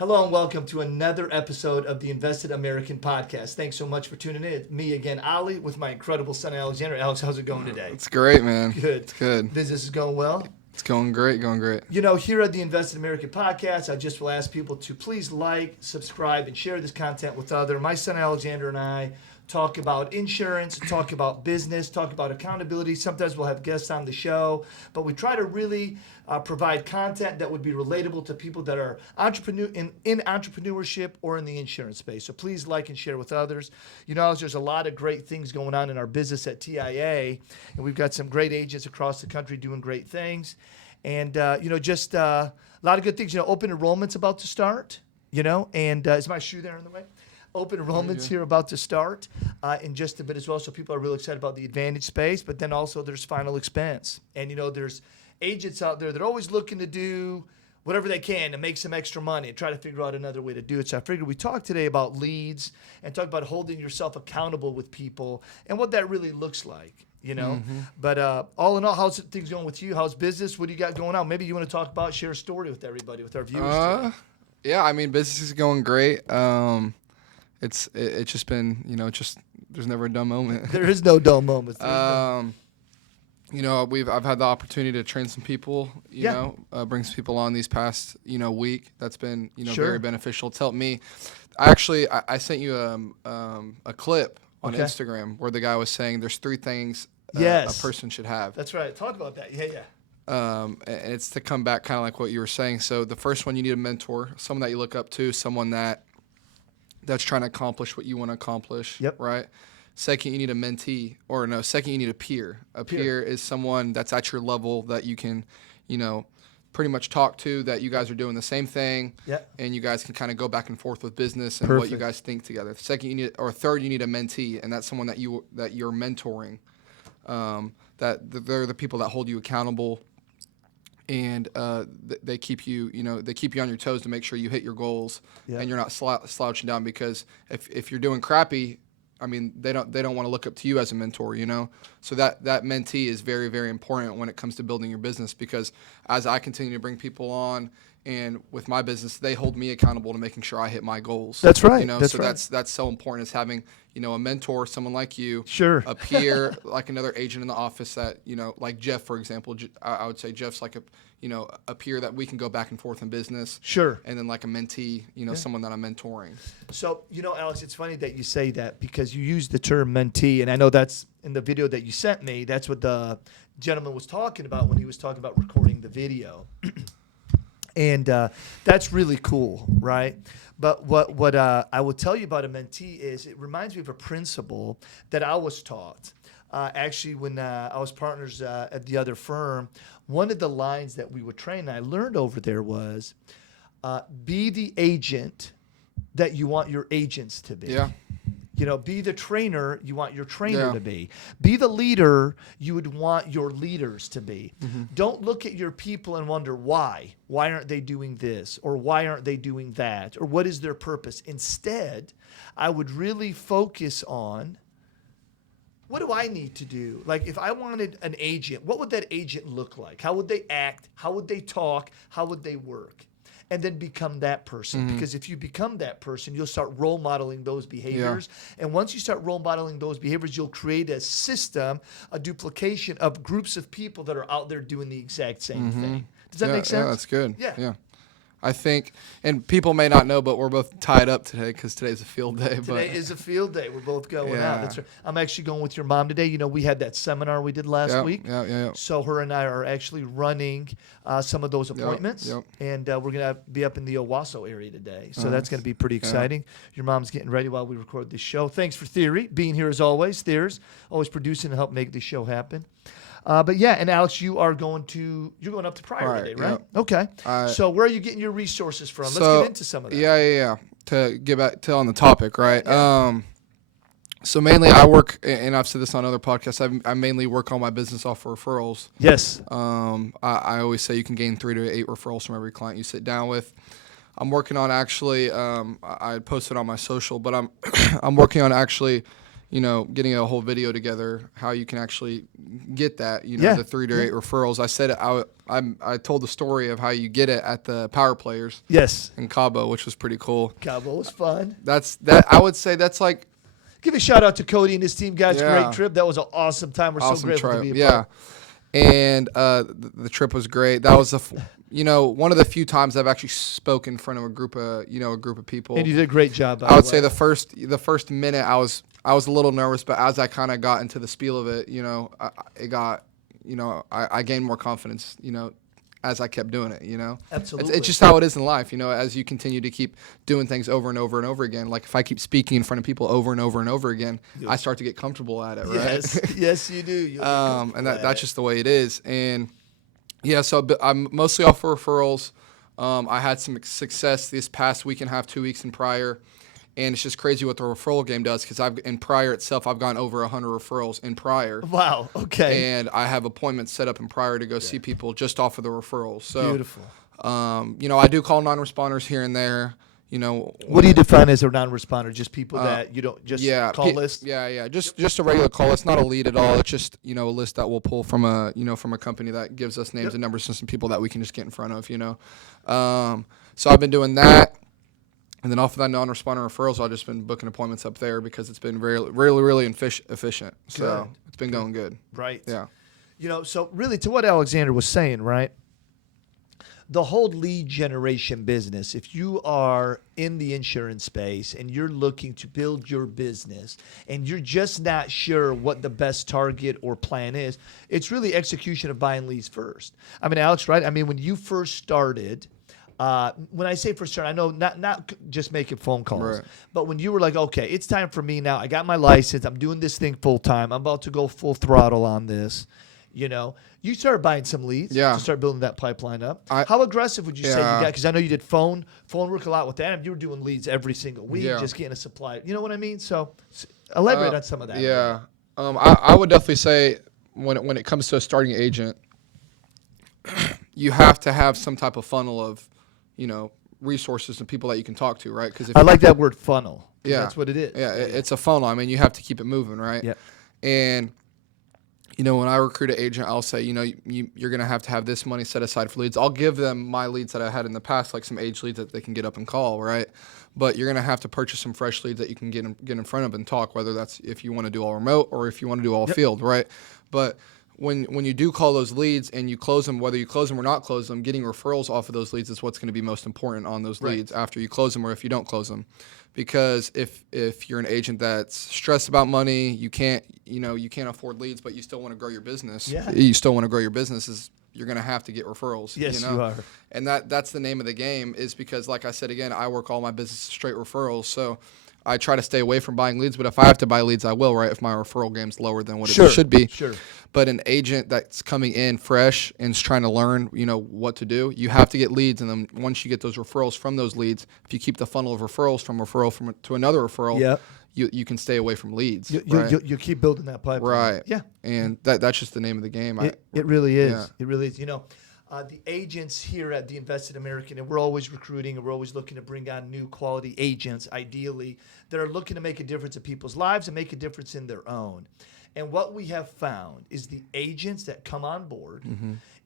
Hello and welcome to another episode of the Invested American Podcast. Thanks so much for tuning in. It's me again, Allie, with my incredible son, Alexander. Alex, how's it going today? It's great, man. Good. It's good. Business is going well? It's going great, going great. You know, here at the Invested American Podcast, I just will ask people to please like, subscribe, and share this content with others. My son, Alexander, and I talk about insurance, talk about business, talk about accountability. Sometimes we'll have guests on the show, but we try to really provide content that would be relatable to people that are in entrepreneurship or in the insurance space. So please like and share with others. You know, there's a lot of great things going on in our business at TIA, and we've got some great agents across the country doing great things. And, just a lot of good things. You know, open enrollment's about to start, and is my shoe there in the way? Open enrollment's here about to start in just a bit as well. So people are really excited about the Advantage space, but then also there's final expense. And, there's agents out there that are always looking to do whatever they can to make some extra money and try to figure out another way to do it. So I figured we talk today about leads and talk about holding yourself accountable with people and what that really looks like. But all in all, how's things going with you? How's business? What do you got going on? Maybe you want to talk about, share a story with everybody, with our viewers today. Yeah, I mean, business is going great. It's just been, there's never a dull moment. There is no dull moments. I've had the opportunity to train some people, bring some people on these past, week. That's been, Sure. very beneficial. It's helped me. I sent you a clip on Instagram where the guy was saying there's 3 things a person should have. That's right. Talk about that. Yeah. And it's to come back kind of like what you were saying. So the first one, you need a mentor, someone that you look up to, someone that's trying to accomplish what you want to accomplish. Yep. Right. Second, you need a mentee, second, you need a peer. A peer is someone that's at your level that you can, pretty much talk to, that you guys are doing the same thing. Yep. And you guys can kind of go back and forth with business and Perfect. what you guys think together. Third, you need a mentee, and that's someone that you're mentoring. That they're the people that hold you accountable, and they keep you, they keep you on your toes to make sure you hit your goals, and you're not slouching down, because if you're doing crappy, I mean, they don't want to look up to you as a mentor, So that mentee is very, very important when it comes to building your business, because as I continue to bring people on, and with my business, they hold me accountable to making sure I hit my goals. That's right. That's so important, is having, a mentor, someone like you, Sure. a peer, like another agent in the office that, like Jeff, for example. I would say Jeff's like a peer that we can go back and forth in business. Sure. And then like a mentee, someone that I'm mentoring. So, Alex, it's funny that you say that, because you use the term mentee, and I know that's in the video that you sent me. That's what the gentleman was talking about when he was talking about recording the video. And that's really cool, right? But what I will tell you about a mentee is, it reminds me of a principle that I was taught. Actually, when I was partners at the other firm, one of the lines that we would train, and I learned over there, was be the agent that you want your agents to be. Yeah. Be the trainer you want your trainer to be. Be the leader you would want your leaders to be. Mm-hmm. Don't look at your people and wonder why. Why aren't they doing this? Or why aren't they doing that? Or what is their purpose? Instead, I would really focus on, what do I need to do? Like, if I wanted an agent, what would that agent look like? How would they act? How would they talk? How would they work? And then become that person. Mm-hmm. Because if you become that person, you'll start role modeling those behaviors. Yeah. And once you start role modeling those behaviors, you'll create a system, a duplication of groups of people that are out there doing the exact same thing. Does that make sense? Yeah, that's good. Yeah. I think, and people may not know, but we're both tied up today because today's a field day. Today is a field day. We're both going out. That's right. I'm actually going with your mom today. We had that seminar we did last week. Yeah. So her and I are actually running some of those appointments. Yep. And we're going to be up in the Owasso area today. So that's going to be pretty exciting. Your mom's getting ready while we record this show. Thanks for Theory being here as always. There's always producing to help make this show happen. And Alex, you're going up to Pryor today, right? Yep. Okay. So where are you getting your resources from? Let's get into some of that. Yeah. To get back to on the topic, right? Yeah. So mainly I work, and I've said this on other podcasts, I mainly work on my business off of referrals. Yes. I always say you can gain 3 to 8 referrals from every client you sit down with. I'm working on actually, I posted on my social, but I'm working on actually getting a whole video together, how you can actually get that, Yeah. the 3 to 8 referrals. I said I told the story of how you get it at the Power Players Yes. in Cabo, which was pretty cool. Cabo was fun. I would say that's like Give a shout out to Cody and his team, guys. Yeah. Great trip. That was an awesome time. We're so awesome grateful trip. to be a Yeah. part. And the trip was great. That was one of the few times I've actually spoken in front of a group of people. And you did a great job. I would say the first minute I was a little nervous, but as I kind of got into the spiel of it, I gained more confidence, as I kept doing it, Absolutely. It's just how it is in life, as you continue to keep doing things over and over and over again. Like if I keep speaking in front of people over and over and over again, I start to get comfortable at it, right? Yes, yes, you do. And that's just the way it is. And yeah, so I'm mostly off for referrals. I had some success this past week and a half, 2 weeks in prior. And it's just crazy what the referral game does because in prior itself, I've gotten over 100 referrals in prior. Wow. Okay. And I have appointments set up in prior to go see people just off of the referrals. So, beautiful. I do call non-responders here and there. What do you define as a non-responder? Just people that you don't just call list? Yeah. Just a regular call list, not a lead at all. It's just a list that we'll pull from a company that gives us names and numbers and some people that we can just get in front of. So I've been doing that. And then off of that non-responder referrals, I've just been booking appointments up there because it's been really, really, really efficient. So it's been going good. Right. Yeah. So really to what Alexander was saying, right? The whole lead generation business, if you are in the insurance space and you're looking to build your business and you're just not sure what the best target or plan is, it's really execution of buying leads first. I mean, Alex, right? I mean, when you first started, when I say first start, I know not just making phone calls, right. But when you were like, okay, it's time for me now. I got my license. I'm doing this thing full time. I'm about to go full throttle on this. You started buying some leads to start building that pipeline up. How aggressive would you say you got? Because I know you did phone work a lot with that. You were doing leads every single week, just getting a supply. You know what I mean? So elaborate on some of that. Yeah. I would definitely say when it comes to a starting agent, you have to have some type of funnel of resources and people that you can talk to, right? Because I like that word funnel. Yeah, that's what it is. Yeah, it's a funnel. I mean, you have to keep it moving, right? Yeah. And when I recruit an agent, I'll say, you're gonna have to have this money set aside for leads. I'll give them my leads that I had in the past, like some age leads that they can get up and call, right? But you're gonna have to purchase some fresh leads that you can get in front of and talk. Whether that's if you want to do all remote or if you want to do all field, right? But when you do call those leads and you close them, whether you close them or not close them, getting referrals off of those leads is what's going to be most important on those leads after you close them or if you don't close them. Because if you're an agent that's stressed about money, you can't afford leads, but you still want to grow your business. Yeah. You still want to grow your business. You're going to have to get referrals. Yes, you are. And that's the name of the game is because, like I said, again, I work all my business straight referrals. So I try to stay away from buying leads, but if I have to buy leads, I will, right? If my referral game's lower than what it should be. Sure. But an agent that's coming in fresh and is trying to learn, what to do, you have to get leads. And then once you get those referrals from those leads, if you keep the funnel of referrals to another referral, you can stay away from leads. You keep building that pipeline. Right. Yeah. And that's just the name of the game. It really is. Yeah. It really is. The agents here at the Invested American, and we're always recruiting and we're always looking to bring on new quality agents, ideally, that are looking to make a difference in people's lives and make a difference in their own. And what we have found is the agents that come on board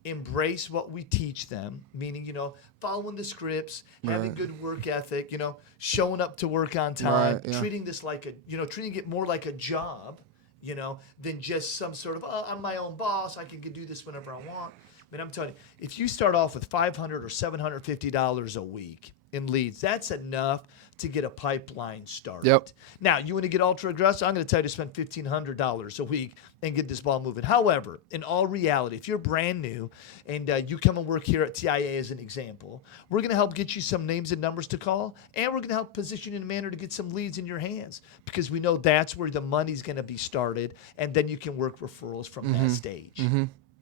embrace what we teach them, meaning, following the scripts, having good work ethic, showing up to work on time, treating this like treating it more like a job, than just some sort of, I'm my own boss, I can do this whenever I want. I mean, I'm telling you, if you start off with $500 or $750 a week in leads, that's enough to get a pipeline started. Yep. Now, you want to get ultra aggressive, I'm going to tell you to spend $1,500 a week and get this ball moving. However, in all reality, if you're brand new and you come and work here at TIA as an example, we're going to help get you some names and numbers to call, and we're going to help position you in a manner to get some leads in your hands because we know that's where the money's going to be started, and then you can work referrals from that stage.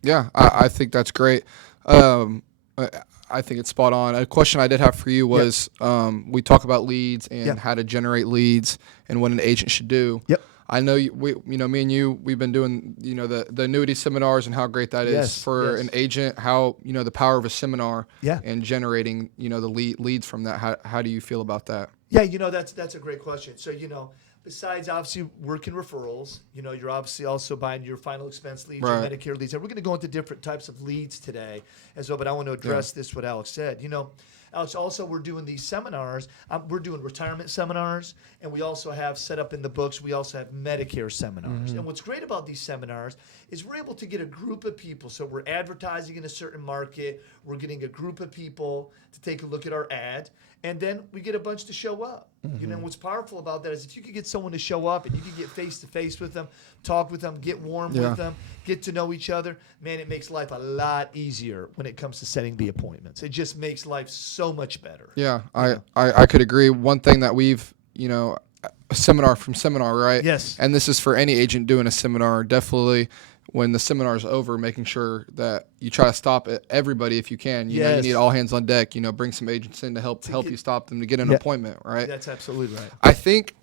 Yeah, I think that's great. I think it's spot on. A question I did have for you was we talk about leads and how to generate leads and what an agent should do. Yep. I know me and you, we've been doing the annuity seminars and how great that is for an agent. How the power of a seminar and generating the leads from that. How do you feel about that? Yeah, that's a great question. So besides obviously working referrals, you're obviously also buying your final expense leads, Right. your Medicare leads. And we're going to go into different types of leads today as well, but I want to address this, what Alex said. Alex, also we're doing these seminars. We're doing retirement seminars, and we also have set up in the books, we also have Medicare seminars. And what's great about these seminars is we're able to get a group of people. So we're advertising in a certain market. We're getting a group of people to take a look at our ad, and then we get a bunch to show up. What's powerful about that is if you could get someone to show up and you could get face-to-face with them, talk with them, get warm with them, get to know each other, man, it makes life a lot easier when it comes to setting the appointments. It just makes life so much better. Yeah, I could agree. One thing that we've, a seminar from seminar, right? Yes. And this is for any agent doing a seminar. Definitely when the seminar is over, making sure that you try to stop everybody if you can. You know, you need all hands on deck. Bring some agents in to help you stop them to get an appointment, right? That's absolutely right. I think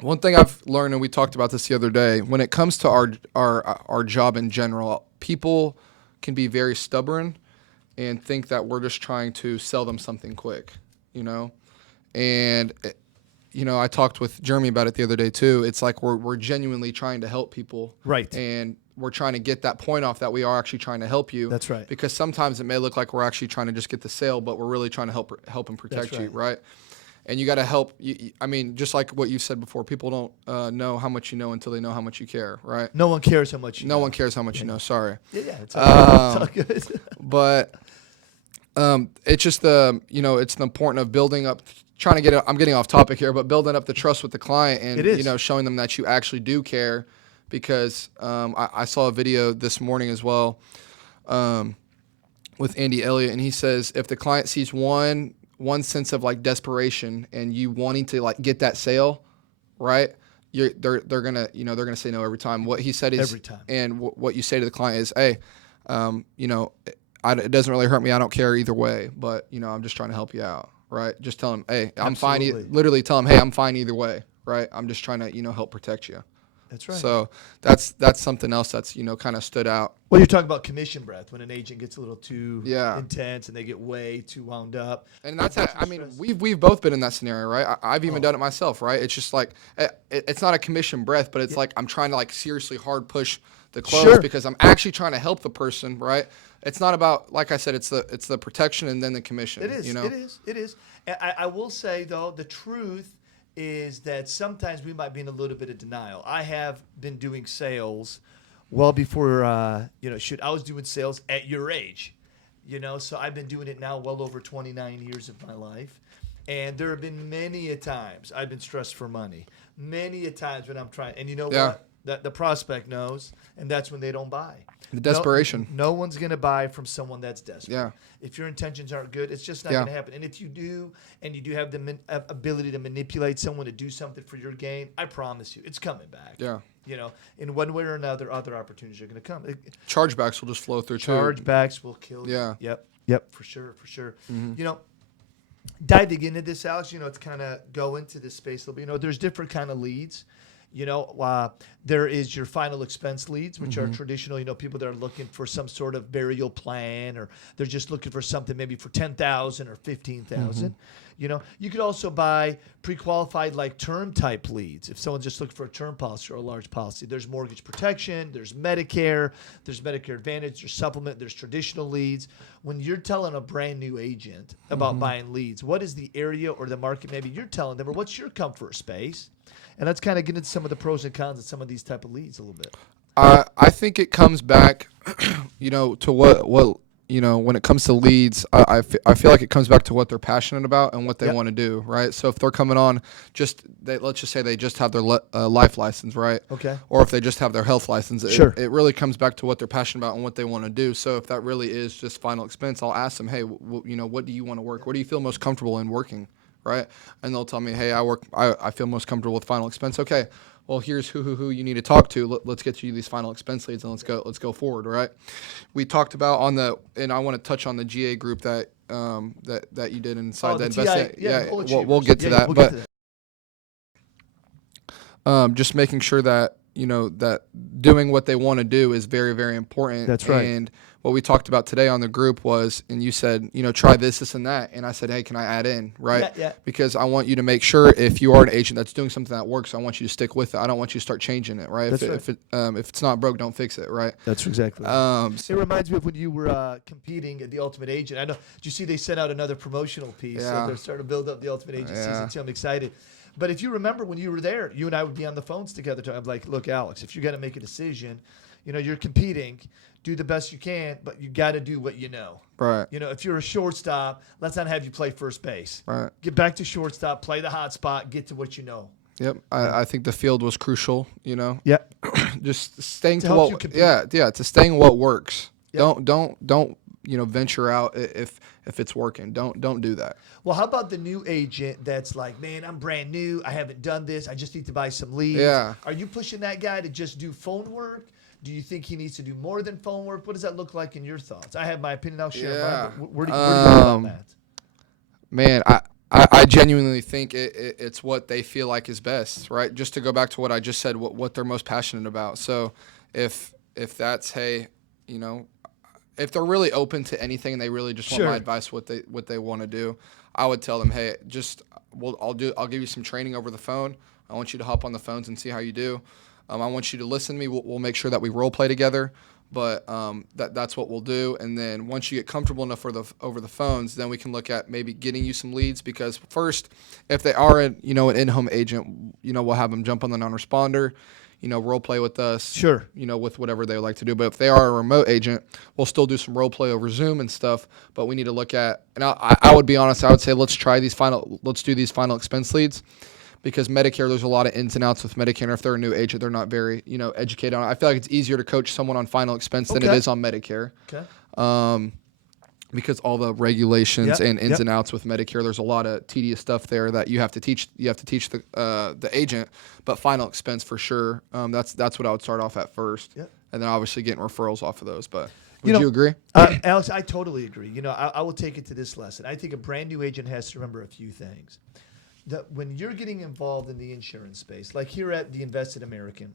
one thing I've learned, and we talked about this the other day, when it comes to our job in general, people can be very stubborn and think that we're just trying to sell them something quick, And I talked with Jeremy about it the other day too. It's like we're genuinely trying to help people, right? And we're trying to get that point off that we are actually trying to help you. That's right. Because sometimes it may look like we're actually trying to just get the sale, but we're really trying to help and protect you, right? And you got to help. I mean, just like what you said before, people don't know how much you know until they know how much you care, right? No one cares how much you know. No one cares how much you know. Sorry. Yeah, it's all good. But it's just it's the important of building up. I'm getting off topic here, but building up the trust with the client and showing them that you actually do care. Because I saw a video this morning as well with Andy Elliott, and he says if the client sees one sense of like desperation and you wanting to like get that sale, right? They're gonna say no every time. What he said is every time, and what you say to the client is, hey, it doesn't really hurt me. I don't care either way, but I'm just trying to help you out, right? Just tell him, hey, I'm fine. Literally tell him, hey, I'm fine either way, right? I'm just trying to help protect you. That's right. So that's something else that's kind of stood out. Well, you're talking about commission breath when an agent gets a little too intense and they get way too wound up. And we've both been in that scenario, right? I've even done it myself, right? It's just like it's not a commission breath, but it's like I'm trying to like seriously hard push the close because I'm actually trying to help the person, right? It's not about, like I said, it's the protection and then the commission. It is. It is. I will say though, the truth is that sometimes we might be in a little bit of denial. I have been doing sales well before, I was doing sales at your age, so I've been doing it now well over 29 years of my life. And there have been many a times I've been stressed for money, many a times when I'm trying, and what? That the prospect knows, and that's when they don't buy. The desperation. No one's going to buy from someone that's desperate. Yeah. If your intentions aren't good, it's just not going to happen. And if you do, and you do have the ability to manipulate someone to do something for your gain, I promise you, it's coming back. Yeah. In one way or another, other opportunities are going to come. Chargebacks will just flow through too. Chargebacks will kill you. Yeah. Yep, for sure. Mm-hmm. Diving into this, Alex, to kind of go into this space a little bit, there's different kind of leads. There is your final expense leads, which are traditional, people that are looking for some sort of burial plan, or they're just looking for something maybe for $10,000 or $15,000. You could also buy pre-qualified like term type leads. If someone's just looking for a term policy or a large policy, there's mortgage protection, there's Medicare Advantage, there's supplement, there's traditional leads. When you're telling a brand new agent about buying leads, what is the area or the market maybe you're telling them, or what's your comfort space? And let's kind of get into some of the pros and cons of some of these type of leads a little bit. I think it comes back, to what when it comes to leads, I feel like it comes back to what they're passionate about and what they want to do, right? So if they're coming on, let's just say they just have their life license, right? Okay. Or if they just have their health license, it really comes back to what they're passionate about and what they want to do. So if that really is just final expense, I'll ask them, hey, what do you want to work? What do you feel most comfortable in working? Right, and they'll tell me, "Hey, I feel most comfortable with final expense." Okay, well, here's who you need to talk to. Let's get you these final expense leads, and let's go forward. Right? We talked about and I want to touch on the GA group that you did inside the investing. We'll get to that, but just making sure that that doing what they want to do is very, very important. That's right. And what we talked about today on the group was, and you said, try this, and that. And I said, hey, can I add in, right? Yeah. Because I want you to make sure if you are an agent that's doing something that works, I want you to stick with it. I don't want you to start changing it, right? That's If it's not broke, don't fix it, right? That's exactly right. It reminds me of when you were competing at the Ultimate Agent. I know. Did you see they sent out another promotional piece? Yeah. So they're starting to build up the Ultimate Agent season 2. I'm excited. But if you remember when you were there, you and I would be on the phones together. I'm like, look, Alex, if you're going to make a decision, you're competing, do the best you can, but you got to do what you know. Right. If you're a shortstop, let's not have you play first base. Right. Get back to shortstop, play the hot spot, get to what you know. Yep. I think the field was crucial, Yeah. just staying To to help you what, compete. to staying what works. Yep. Don't venture out if it's working. Don't do that. Well, how about the new agent that's like, man, I'm brand new. I haven't done this. I just need to buy some leads. Yeah. Are you pushing that guy to just do phone work? Do you think he needs to do more than phone work? What does that look like in your thoughts? I have my opinion. I'll share mine. But where do you go on that? Man, I genuinely think it's what they feel like is best, right? Just to go back to what I just said, what they're most passionate about. So if that's, hey, if they're really open to anything and they really just want my advice, what they want to do, I would tell them, hey, I'll give you some training over the phone. I want you to hop on the phones and see how you do. I want you to listen to me. We'll make sure that we role play together, but that's what we'll do. And then once you get comfortable enough over the phones, then we can look at maybe getting you some leads. Because first, if they are an in-home agent, we'll have them jump on the non-responder, role play with us. Sure. With whatever they like to do. But if they are a remote agent, we'll still do some role play over Zoom and stuff. But we need to look at, and I would be honest, I would say let's do these final expense leads. Because Medicare, there's a lot of ins and outs with Medicare. And if they're a new agent, they're not very, educated on it. I feel like it's easier to coach someone on final expense than it is on Medicare. Okay. Because all the regulations and ins and outs with Medicare, there's a lot of tedious stuff there that you have to teach. You have to teach the agent, but final expense for sure. That's what I would start off at first, and then obviously getting referrals off of those. But would you agree? Alex, I totally agree. I will take it to this lesson. I think a brand new agent has to remember a few things. That when you're getting involved in the insurance space, like here at the Invested American,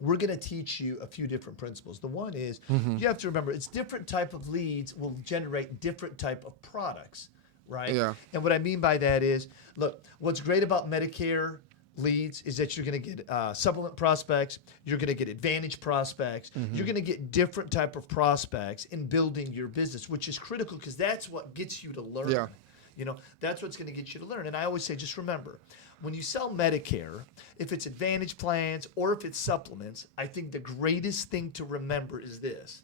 we're going to teach you a few different principles. The one is you have to remember it's different type of leads will generate different type of products, right? Yeah. And what I mean by that is, look, what's great about Medicare leads is that you're going to get supplement prospects, you're going to get advantage prospects, you're going to get different type of prospects in building your business, which is critical because that's what gets you to learn. Yeah. That's what's going to get you to learn. And I always say, just remember, when you sell Medicare, if it's advantage plans or if it's supplements, I think the greatest thing to remember is this.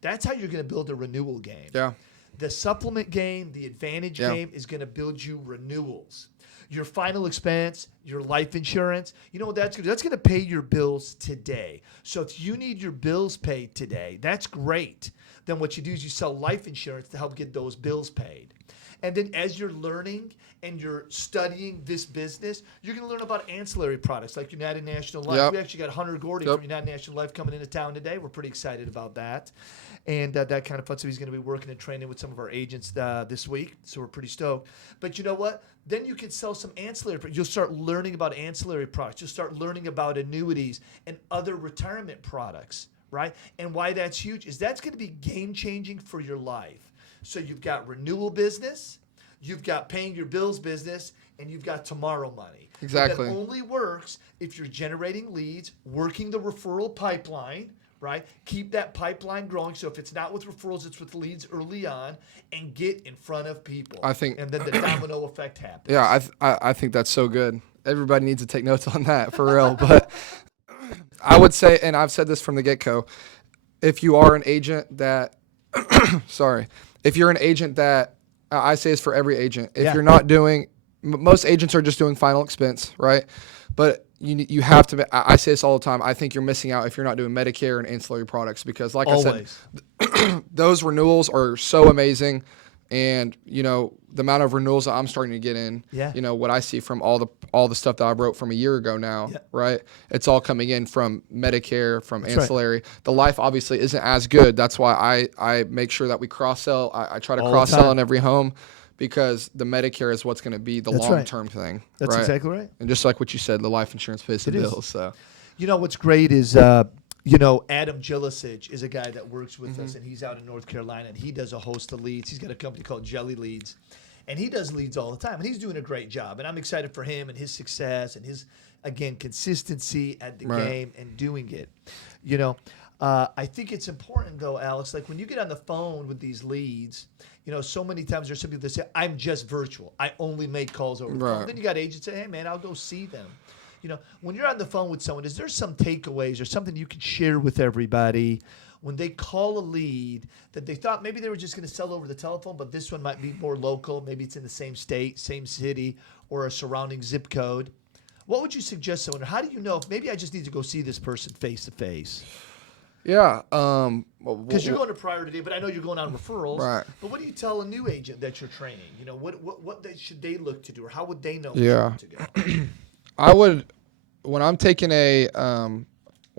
That's how you're going to build a renewal game. Yeah. The supplement game, the advantage game is going to build you renewals. Your final expense, your life insurance, you know what that's going to do? That's going to pay your bills today. So if you need your bills paid today, that's great. Then what you do is you sell life insurance to help get those bills paid. And then as you're learning and you're studying this business, you're going to learn about ancillary products like United National Life. Yep. We actually got Hunter Gordy from United National Life coming into town today. We're pretty excited about that. And that kind of fun. So he's going to be working and training with some of our agents this week. So we're pretty stoked. But you know what? Then you can sell some ancillary. You'll start learning about ancillary products. You'll start learning about annuities and other retirement products, right? And why that's huge is that's going to be game-changing for your life. So you've got renewal business, you've got paying your bills business, and you've got tomorrow money. Exactly. That only works if you're generating leads, working the referral pipeline, right? Keep that pipeline growing. So if it's not with referrals, it's with leads early on, and get in front of people. I think, and then the domino effect happens. Yeah, I think that's so good. Everybody needs to take notes on that for real. But I would say, and I've said this from the get-go, if you are an agent that, if you're an agent that, I say this for every agent, if you're not doing, most agents are just doing final expense, right? But you have to, I say this all the time, I think you're missing out if you're not doing Medicare and ancillary products because like I said, those renewals are so amazing. And, the amount of renewals that I'm starting to get in, what I see from all the stuff that I wrote from a year ago now, right? It's all coming in from Medicare, from ancillary. Right. The life obviously isn't as good. That's why I make sure that we cross-sell. I try to cross-sell in every home because the Medicare is what's going to be the long-term thing. That's exactly right. And just like what you said, the life insurance pays the bills. So, what's great is Adam Jilicic is a guy that works with us, and he's out in North Carolina, and he does a host of leads. He's got a company called Jelly Leads, and he does leads all the time, and he's doing a great job. And I'm excited for him and his success and his, again, consistency at the game and doing it. I think it's important, though, Alex, like when you get on the phone with these leads, so many times there's some people that say, I'm just virtual. I only make calls over the phone. Then you got agents say, hey, man, I'll go see them. When you're on the phone with someone, is there some takeaways or something you can share with everybody when they call a lead that they thought maybe they were just going to sell over the telephone, but this one might be more local, maybe it's in the same state, same city, or a surrounding zip code? What would you suggest someone, or how do you know if maybe I just need to go see this person face to face? Yeah. Because you're going to prior today, but I know you're going on referrals. Right. But what do you tell a new agent that you're training? What should they look to do, or how would they know Yeah. to go? I would, when I'm taking a not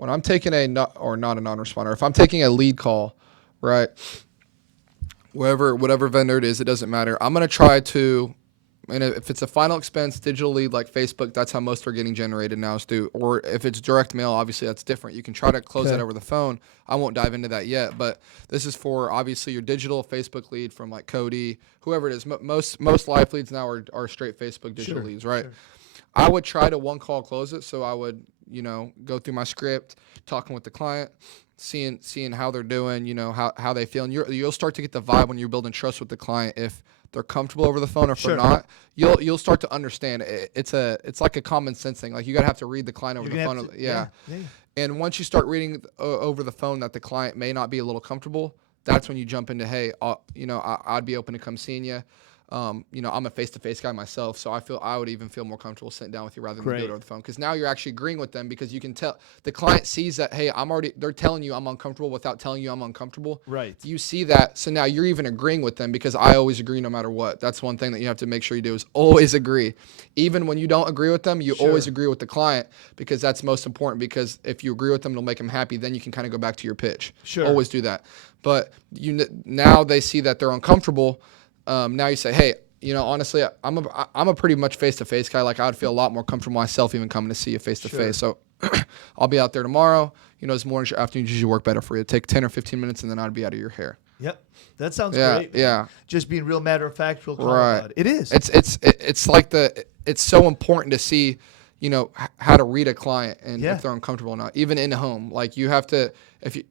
a non-responder, if I'm taking a lead call, right, whatever vendor it is, it doesn't matter. I'm going to try to, and if it's a final expense digital lead like Facebook, that's how most are getting generated now is through, or if it's direct mail, obviously that's different. You can try to close that over the phone. I won't dive into that yet, but this is for obviously your digital Facebook lead from like Cody, whoever it is. Most live leads now are straight Facebook digital leads, right? Sure. I would try to one call close it. So I would, go through my script, talking with the client, seeing how they're doing, how they feel. And you'll start to get the vibe when you're building trust with the client. If they're comfortable over the phone, or if they're not, you'll start to understand. It's like a common sense thing. Like you gotta have to read the client over the phone. Yeah. And once you start reading over the phone that the client may not be a little comfortable, that's when you jump into, hey, I'd be open to come seeing you. I'm a face-to-face guy myself, so I would even feel more comfortable sitting down with you rather than do it over the phone. Because now you're actually agreeing with them, because you can tell the client sees that, hey, they're telling you I'm uncomfortable without telling you I'm uncomfortable. Right. You see that, so now you're even agreeing with them, because I always agree no matter what. That's one thing that you have to make sure you do is always agree. Even when you don't agree with them, you always agree with the client, because that's most important, because if you agree with them, it'll make them happy. Then you can kind of go back to your pitch. Sure. Always do that. But now they see that they're uncomfortable. Now you say, hey, honestly, I'm a pretty much face-to-face guy. Like I would feel a lot more comfortable myself even coming to see you face-to-face. So I'll be out there tomorrow. As mornings or afternoons usually work better for you. Take 10 or 15 minutes, and then I'd be out of your hair. Yep. That sounds great. Yeah. Just being real matter of fact, real calm about it. It is. It's like it's so important to see, how to read a client and if they're uncomfortable or not, even in home. Like you have to,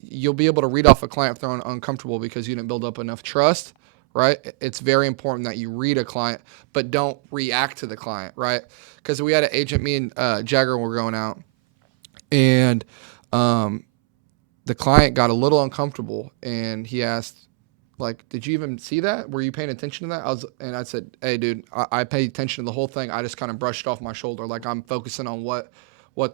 you'll be able to read off a client if they're uncomfortable because you didn't build up enough trust. Right? It's very important that you read a client, but don't react to the client, right? Because we had an agent, me and Jagger were going out, and the client got a little uncomfortable, and he asked, like, did you even see that? Were you paying attention to that? I said, hey, dude, I paid attention to the whole thing. I just kind of brushed it off my shoulder. Like, I'm focusing on what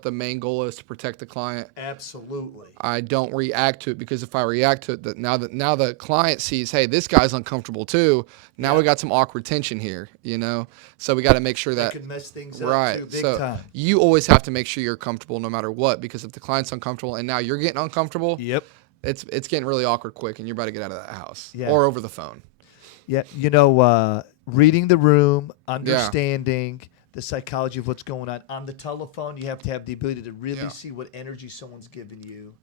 the main goal is to protect the client. Absolutely. I don't react to it, because if I react to it, now the client sees, hey, this guy's uncomfortable too. Now we got some awkward tension here, So we got to make sure that could mess things up too, big time. You always have to make sure you're comfortable no matter what, because if the client's uncomfortable and now you're getting uncomfortable, it's getting really awkward quick, and you're about to get out of that house or over the phone. Yeah, reading the room, understanding the psychology of what's going on the telephone. You have to have the ability to really see what energy someone's giving you.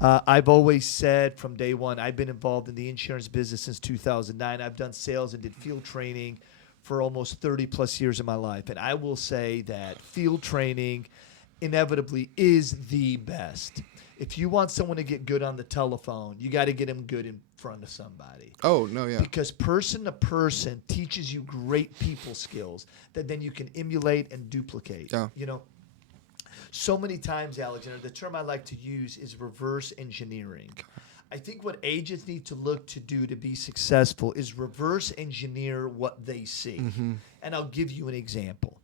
I've always said from day one, I've been involved in the insurance business since 2009. I've done sales and did field training for almost 30 plus years of my life. And I will say that field training inevitably is the best. If you want someone to get good on the telephone, you got to get them good in front of somebody. Oh, no, yeah. Because person to person teaches you great people skills that then you can emulate and duplicate. Yeah. So many times, Alexander, the term I like to use is reverse engineering. I think what agents need to look to do to be successful is reverse engineer what they see. Mm-hmm. And I'll give you an example.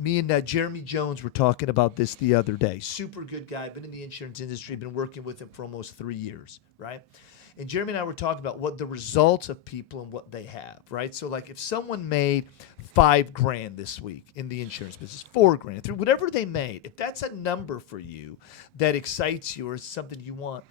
Me and Jeremy Jones were talking about this the other day. Super good guy, been in the insurance industry, been working with him for almost 3 years, right? And Jeremy and I were talking about what the results of people and what they have, right? So like if someone made $5,000 this week in the insurance business, $4,000, through whatever they made, if that's a number for you that excites you or is something you want,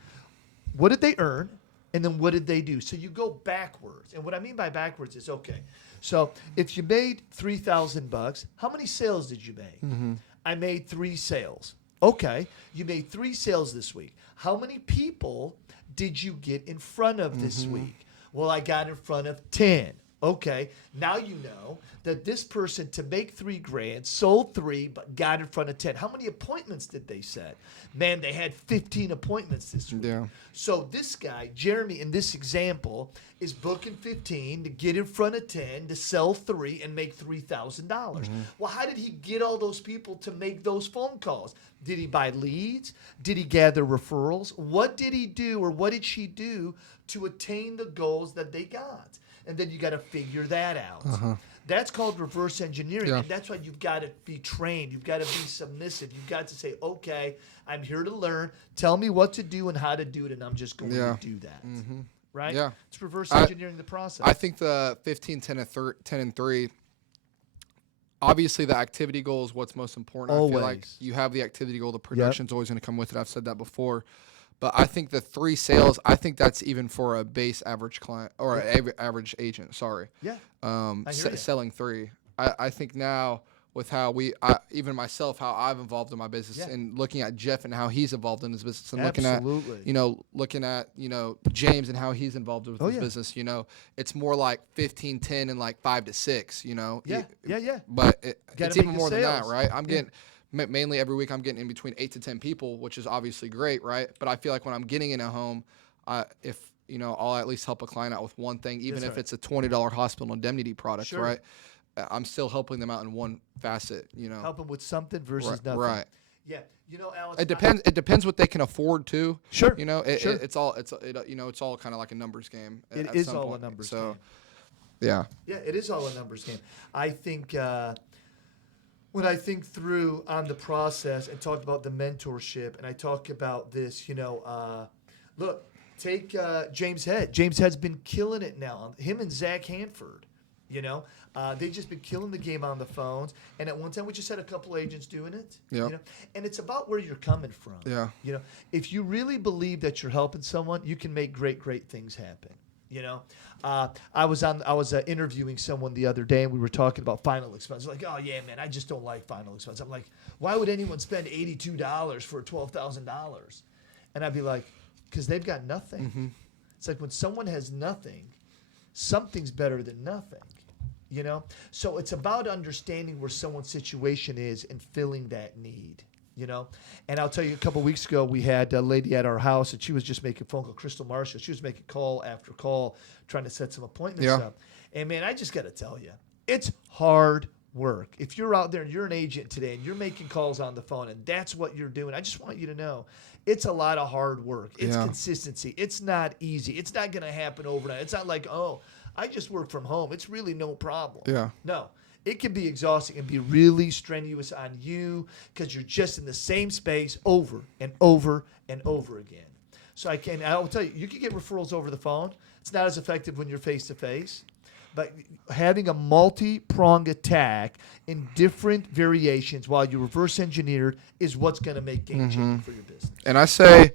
what did they earn? And then what did they do? So you go backwards. And what I mean by backwards is, okay, so if you made $3,000, how many sales did you make? Mm-hmm. I made 3 sales. Okay, you made 3 sales this week. How many people did you get in front of this week? Well, I got in front of 10. Okay, now you know that this person, to make 3 grand, sold 3, but got in front of 10. How many appointments did they set? Man, they had 15 appointments this week. Yeah. So this guy, Jeremy, in this example, is booking 15 to get in front of 10 to sell 3 and make $3,000. Well, how did he get all those people to make those phone calls? Did he buy leads? Did he gather referrals? What did he do, or what did she do to attain the goals that they got? And then you got to figure that out. That's called reverse engineering. Yeah. And that's why you've got to be trained. You've got to be submissive. You've got to say, okay, I'm here to learn. Tell me what to do and how to do it, and I'm just going to do that. Right? Yeah. It's reverse engineering the process. I think the 15, 10, and 3, obviously the activity goal is what's most important. I feel like Always. you have the activity goal. The production's always going to come with it. I've said that before. But I think the 3 sales, I think that's even for a base average client or an average agent. Sorry. Yeah. I hear ya. Selling 3. I think now with how even myself, how I've evolved in my business, and looking at Jeff and how he's evolved in his business, and Absolutely. looking at James and how he's involved with his business. It's more like 15, 10, and like 5 to 6. Yeah. But Gotta it's even make the more than that, sales. right? I'm getting. Mainly every week I'm getting in between 8 to 10 people, which is obviously great, right? But I feel like when I'm getting in a home, if I'll at least help a client out with one thing, even That's if right. it's a $20 hospital indemnity product, Sure. right? I'm still helping them out in one facet, Help them with something versus Right, nothing. right. Yeah. Alex. It depends. It depends what they can afford too. Sure. Sure. It's all kind of like a numbers game. It at is some all point. a numbers So, game. yeah. Yeah, it is all a numbers game. I think when I think through on the process and talk about the mentorship, and I talk about this, look, take James Head. James Head's been killing it now. Him and Zach Hanford, they've just been killing the game on the phones. And at one time, we just had a couple agents doing it. Yeah. And it's about where you're coming from. Yeah. If you really believe that you're helping someone, you can make great, great things happen. I was interviewing someone the other day, and we were talking about final expense. Like, oh yeah, man, I just don't like final expense. I'm like, why would anyone spend $82 for $12,000? And I'd be like, because they've got nothing. It's like when someone has nothing, something's better than nothing. So it's about understanding where someone's situation is and filling that need. And I'll tell you, a couple of weeks ago, we had a lady at our house, and she was just making phone call, Crystal Marshall. She was making call after call, trying to set some appointments up. And man, I just got to tell you, it's hard work. If you're out there and you're an agent today and you're making calls on the phone and that's what you're doing, I just want you to know it's a lot of hard work. It's consistency. It's not easy. It's not going to happen overnight. It's not like, oh, I just work from home. It's really no problem. Yeah. No. It can be exhausting and be really strenuous on you because you're just in the same space over and over and over again. So I will tell you, you can get referrals over the phone. It's not as effective when you're face-to-face. But having a multi-pronged attack in different variations while you reverse engineered is what's going to make game changing for your business. And I say,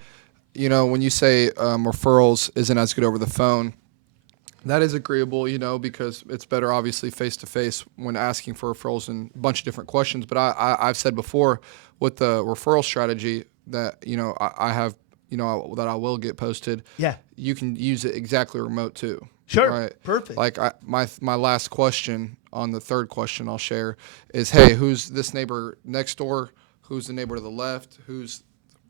when you say referrals isn't as good over the phone, that is agreeable, because it's better, obviously, face-to-face when asking for referrals and a bunch of different questions. But I've said before, with the referral strategy that, I have, that I will get posted, you can use it exactly remote too. Sure, right? Perfect. Like my last question on the third question I'll share is, hey, who's this neighbor next door? Who's the neighbor to the left? Who's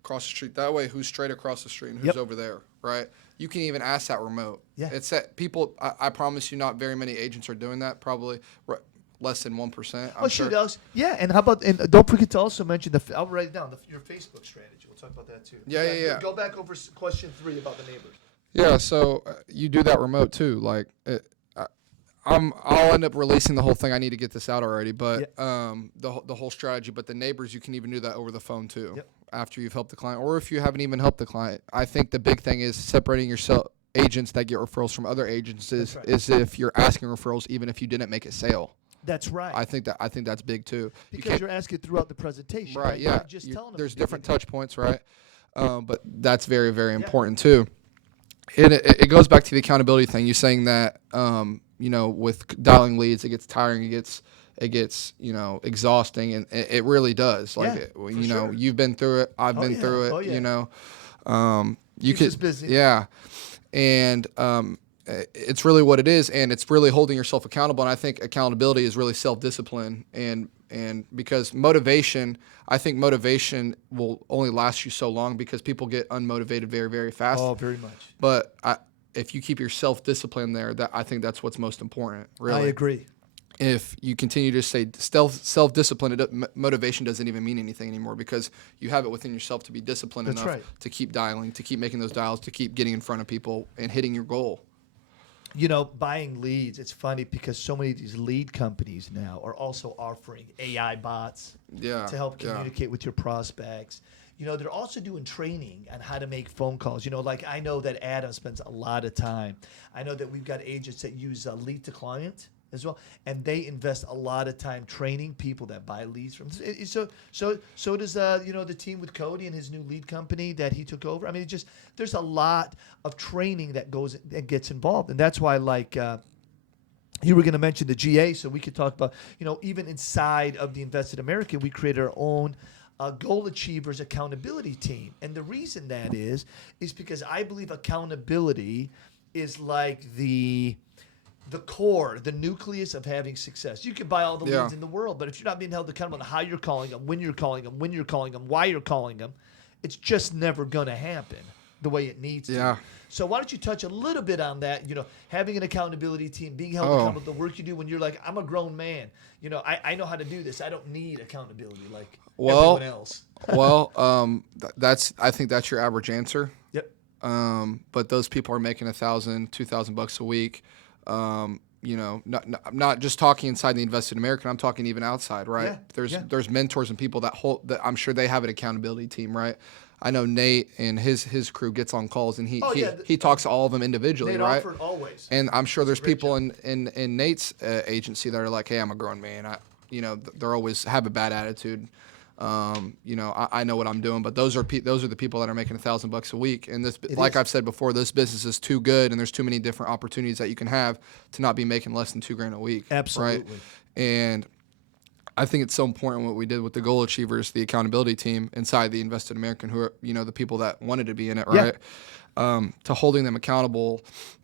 across the street that way? Who's straight across the street? And who's over there, right? You can even ask that remote. Yeah. It's that people, I promise you, not very many agents are doing that, probably less than 1%. I'm sure. Alex. Yeah, and how about, and don't forget to also mention, I'll write it down, your Facebook strategy. We'll talk about that too. Yeah. Go back over question 3 about the neighbors. Yeah, so you do that remote too. Like, I'll end up releasing the whole thing. I need to get this out already, but the whole strategy. But the neighbors, you can even do that over the phone too, after you've helped the client, or if you haven't even helped the client. I think the big thing is separating yourself. Agents that get referrals from other agents is if you're asking referrals, even if you didn't make a sale. That's right. I think that's big too. Because you're asking throughout the presentation. Right. You're Yeah. not just telling them there's to do different it. touch points, right? But that's very, very important too. it goes back to the accountability thing. You're saying that, with dialing leads, it gets tiring. It gets exhausting, and it really does. Like, sure. you've been through it. I've been through it. Oh, yeah. You Keeps us could, busy. yeah, and it's really what it is, and it's really holding yourself accountable. And I think accountability is really self-discipline, and because I think motivation will only last you so long because people get unmotivated very, very fast. Oh, very much. But if you keep your self-discipline there, I think that's what's most important. Really, I agree. If you continue to say self-discipline, motivation doesn't even mean anything anymore because you have it within yourself to be disciplined That's enough right. to keep dialing, to keep making those dials, to keep getting in front of people and hitting your goal. Buying leads, it's funny because so many of these lead companies now are also offering AI bots to help communicate with your prospects. They're also doing training on how to make phone calls. Like I know that Adam spends a lot of time. I know that we've got agents that use lead to client as well, and they invest a lot of time training people that buy leads from. So does the team with Cody and his new lead company that he took over. I mean, there's a lot of training that gets involved, and that's why you were going to mention the GA, so we could talk about even inside of the Invested American, we created our own Goal Achievers accountability team, and the reason that is because I believe accountability is like the core, the nucleus of having success. You can buy all the leads in the world, but if you're not being held accountable on how you're calling them, when you're calling them, why you're calling them, it's just never going to happen the way it needs to. So why don't you touch a little bit on that, having an accountability team, being held accountable to the work you do when you're like, I'm a grown man. I know how to do this. I don't need accountability like everyone else. I think that's your average answer. Yep. But those people are making $1,000, $2,000 a week. I'm not just talking inside the Invested American. I'm talking even outside, right? There's mentors and people that I'm sure they have an accountability team, right? I know Nate and his crew gets on calls and he talks to all of them individually, Nate right? Offered always. And I'm sure there's people in Nate's agency that are like, hey, I'm a grown man. They're always have a bad attitude. I know what I'm doing, but those are the people that are making $1,000 a week. And I've said before, this business is too good, and there's too many different opportunities that you can have to not be making less than $2,000 a week. Absolutely. Right? And I think it's so important what we did with the Goal Achievers, the accountability team inside the Invested American, who are the people that wanted to be in it, right? To holding them accountable,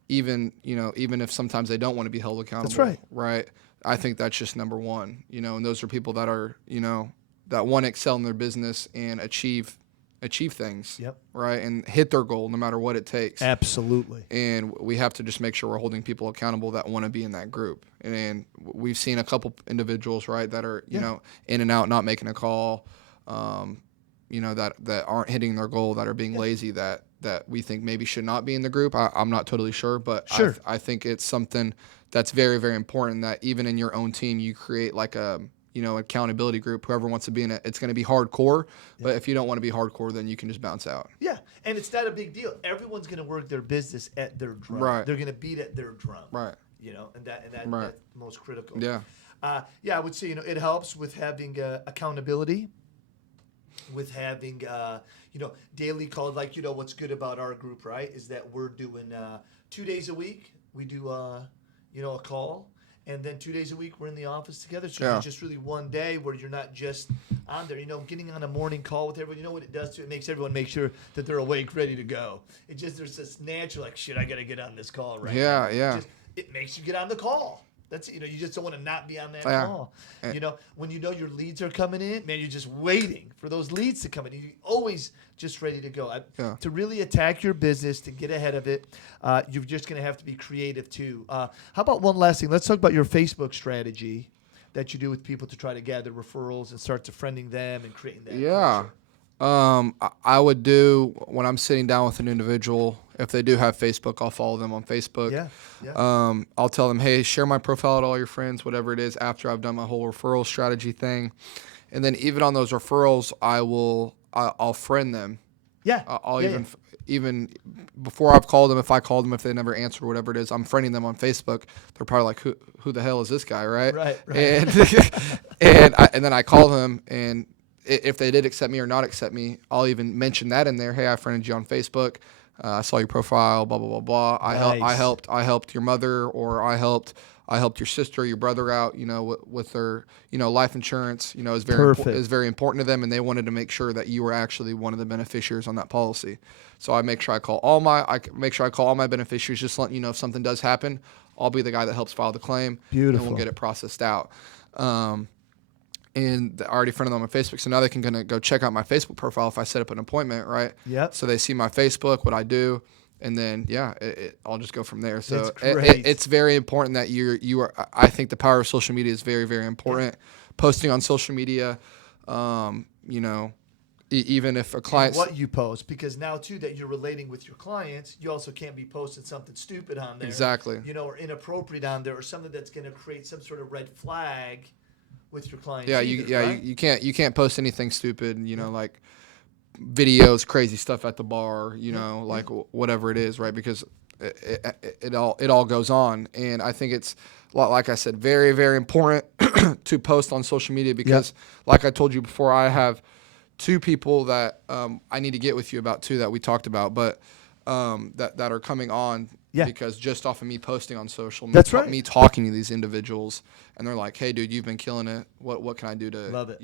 even if sometimes they don't want to be held accountable. That's right. Right. I think that's just number one. And those are people that are that want to excel in their business and achieve things, right, and hit their goal no matter what it takes. Absolutely. And we have to just make sure we're holding people accountable that want to be in that group. And we've seen a couple individuals, right, that are in and out, not making a call, that aren't hitting their goal, that are being lazy, that we think maybe should not be in the group. I'm not totally sure, but I think it's something that's very, very important that even in your own team you create like a accountability group. Whoever wants to be in it, it's going to be hardcore. But if you don't want to be hardcore, then you can just bounce out. Yeah, and it's not a big deal. Everyone's going to work their business at their drum. Right. They're going to beat at their drum. Right. And that's most critical. Yeah. I would say it helps with having accountability, with having daily calls. Like what's good about our group, right, is that we're doing 2 days a week. We do a call. And then 2 days a week, we're in the office together. So it's just really one day where you're not just on there. Getting on a morning call with everyone, what it does to it makes everyone make sure that they're awake, ready to go. There's this natural, like, shit, I got to get on this call right now. It makes you get on the call. That's you just don't want to not be on that call. When your leads are coming in, man, you're just waiting for those leads to come in. You're always just ready to go. To really attack your business, to get ahead of it, you're just going to have to be creative too. How about one last thing? Let's talk about your Facebook strategy that you do with people to try to gather referrals and start friending them and creating that. Culture. I would do when I'm sitting down with an individual, if they do have Facebook, I'll follow them on Facebook. I'll tell them, hey, share my profile to all your friends, whatever it is, after I've done my whole referral strategy thing. And then even on those referrals, I'll friend them. Even before I've called them, if I called them, if they never answered, whatever it is, I'm friending them on Facebook. They're probably like, who the hell is this guy, right? Right. And and then I call them, and if they did accept me or not accept me, I'll even mention that in there. Hey, I friended you on Facebook. I saw your profile, blah blah blah blah. Nice. I helped your mother, or I helped your sister, your brother out, with their, life insurance, is Perfect. is very important to them, and they wanted to make sure that you were actually one of the beneficiaries on that policy. So I make sure I call all my beneficiaries, just letting you know if something does happen, I'll be the guy that helps file the claim, Beautiful. and we'll get it processed out. And I already friended them on Facebook, so now they can go check out my Facebook profile if I set up an appointment, right? Yep. So they see my Facebook, what I do, and then I'll just go from there. So That's great. it's very important that you are. I think the power of social media is very, very important. Posting on social media, even if a client, What you post, because now too that you're relating with your clients, you also can't be posting something stupid on there, exactly, or inappropriate on there, or something that's going to create some sort of red flag with your clients. yeah, right? you can't post anything stupid, like videos, crazy stuff at the bar, like whatever it is, right? Because it all goes on, and I think it's, like I said, very, very important to post on social media because, like I told you before, I have 2 people that I need to get with you about too that we talked about, but that are coming on. Yeah. Because just off of me posting on social, That's right. me talking to these individuals, and they're like, "Hey, dude, you've been killing it. What can I do to Love it?"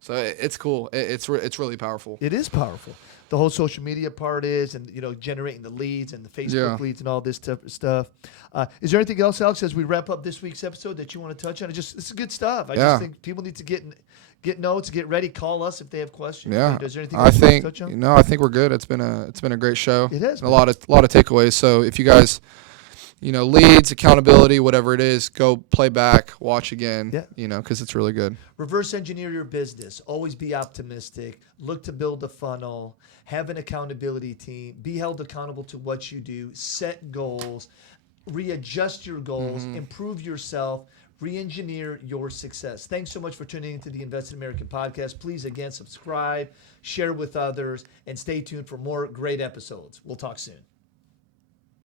So it's cool. It's really powerful. It is powerful. The whole social media part is, and generating the leads and the Facebook leads and all this stuff. Is there anything else, Alex, as we wrap up this week's episode that you want to touch on? This is good stuff. I just think people need to get notes, get ready, call us if they have questions. Yeah. Is there anything else you want to touch on? I think we're good. It's been a great show. It has been a lot of takeaways. So if you guys, leads, accountability, whatever it is, go play back, watch again. Yeah. Because it's really good. Reverse engineer your business. Always be optimistic. Look to build a funnel. Have an accountability team. Be held accountable to what you do. Set goals. Readjust your goals. Improve yourself. Re-engineer your success. Thanks so much for tuning into the Invest in American podcast. Please, again, subscribe, share with others, and stay tuned for more great episodes. We'll talk soon.